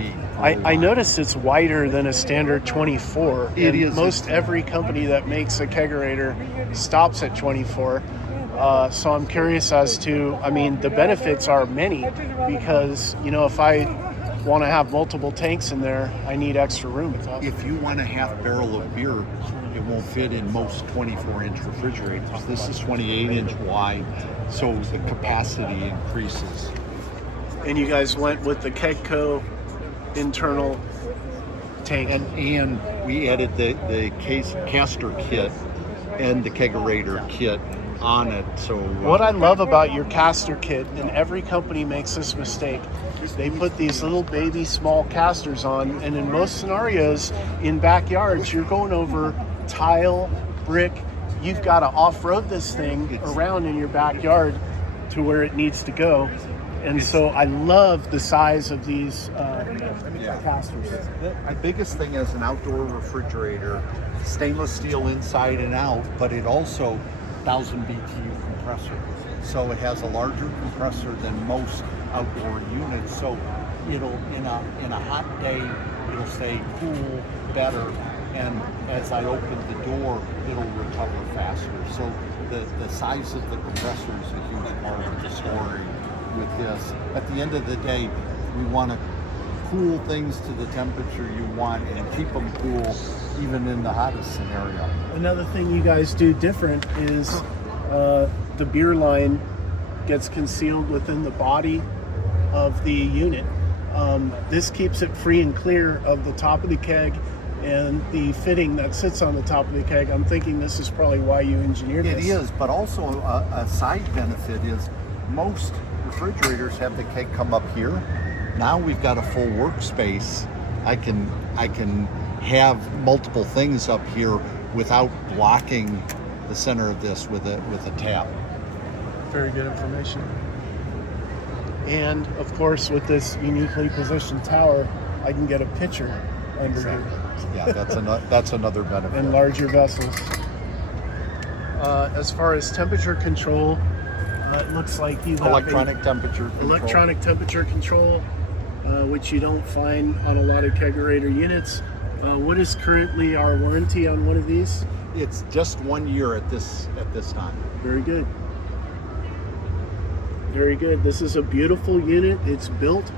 see. I noticed it's wider than a standard 24. It and is. Most every company that makes a kegerator stops at 24. So I'm curious as to, I mean, the benefits are many because, you know, if I want to have multiple tanks in there, I need extra room. If you want a half barrel of beer, it won't fit in most 24-inch refrigerators. This is 28-inch wide, so the capacity increases. And you guys went with the Kegco internal tank. And we added the caster kit and the Kegerator kit on it. So what I love about your caster kit, and every company makes this mistake, they put these little baby small casters on, and in most scenarios in backyards you're going over tile, brick, you've got to off-road this thing around in your backyard to where it needs to go. And so I love the size of these casters. The biggest thing as an outdoor refrigerator, stainless steel inside and out, but it also 1,000 BTU compressor. So it has a larger compressor than most outdoor units. So it'll in a hot day, it'll stay cool better. And as I open the door, it'll recover faster. So the size of the compressor is a huge part of the story with this. At the end of the day, we want to cool things to the temperature you want and keep them cool even in the hottest scenario. Another thing you guys do different is the beer line gets concealed within the body of the unit. This keeps it free and clear of the top of the keg and the fitting that sits on the top of the keg. I'm thinking this is probably why you engineered this. It is, but also a side benefit is most refrigerators have the keg come up here. Now we've got a full workspace. I can have multiple things up here without blocking the center of this with a tab. Very good information. And of course, with this uniquely positioned tower, I can get a pitcher under here. Yeah, that's another benefit. And larger vessels. As far as temperature control, it looks like you have electronic temperature control, which you don't find on a lot of Kegerator units. What is currently our warranty on one of these? It's just 1 year at this time. Very good. Very good. This is a beautiful unit. It's built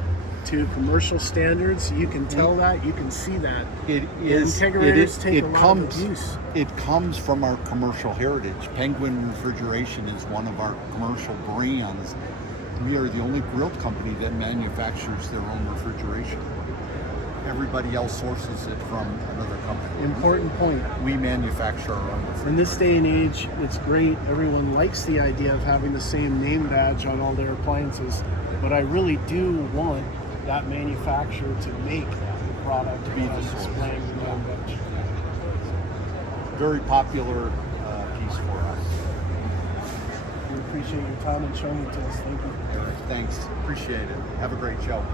to commercial standards. You can tell that. You can see that. It is. Kegerators take a lot of abuse. It comes from our commercial heritage. Penguin Refrigeration is one of our commercial brands. We are the only grill company that manufactures their own refrigeration. Everybody else sources it from another company. Important point. We manufacture our own refrigeration. In this day and age, it's great. Everyone likes the idea of having the same name badge on all their appliances, but I really do want that manufacturer to make the product to be the source. Displaying the name badge. Very popular piece for us. We appreciate your time and showing it to us. Thank you. Thanks. Appreciate it. Have a great show.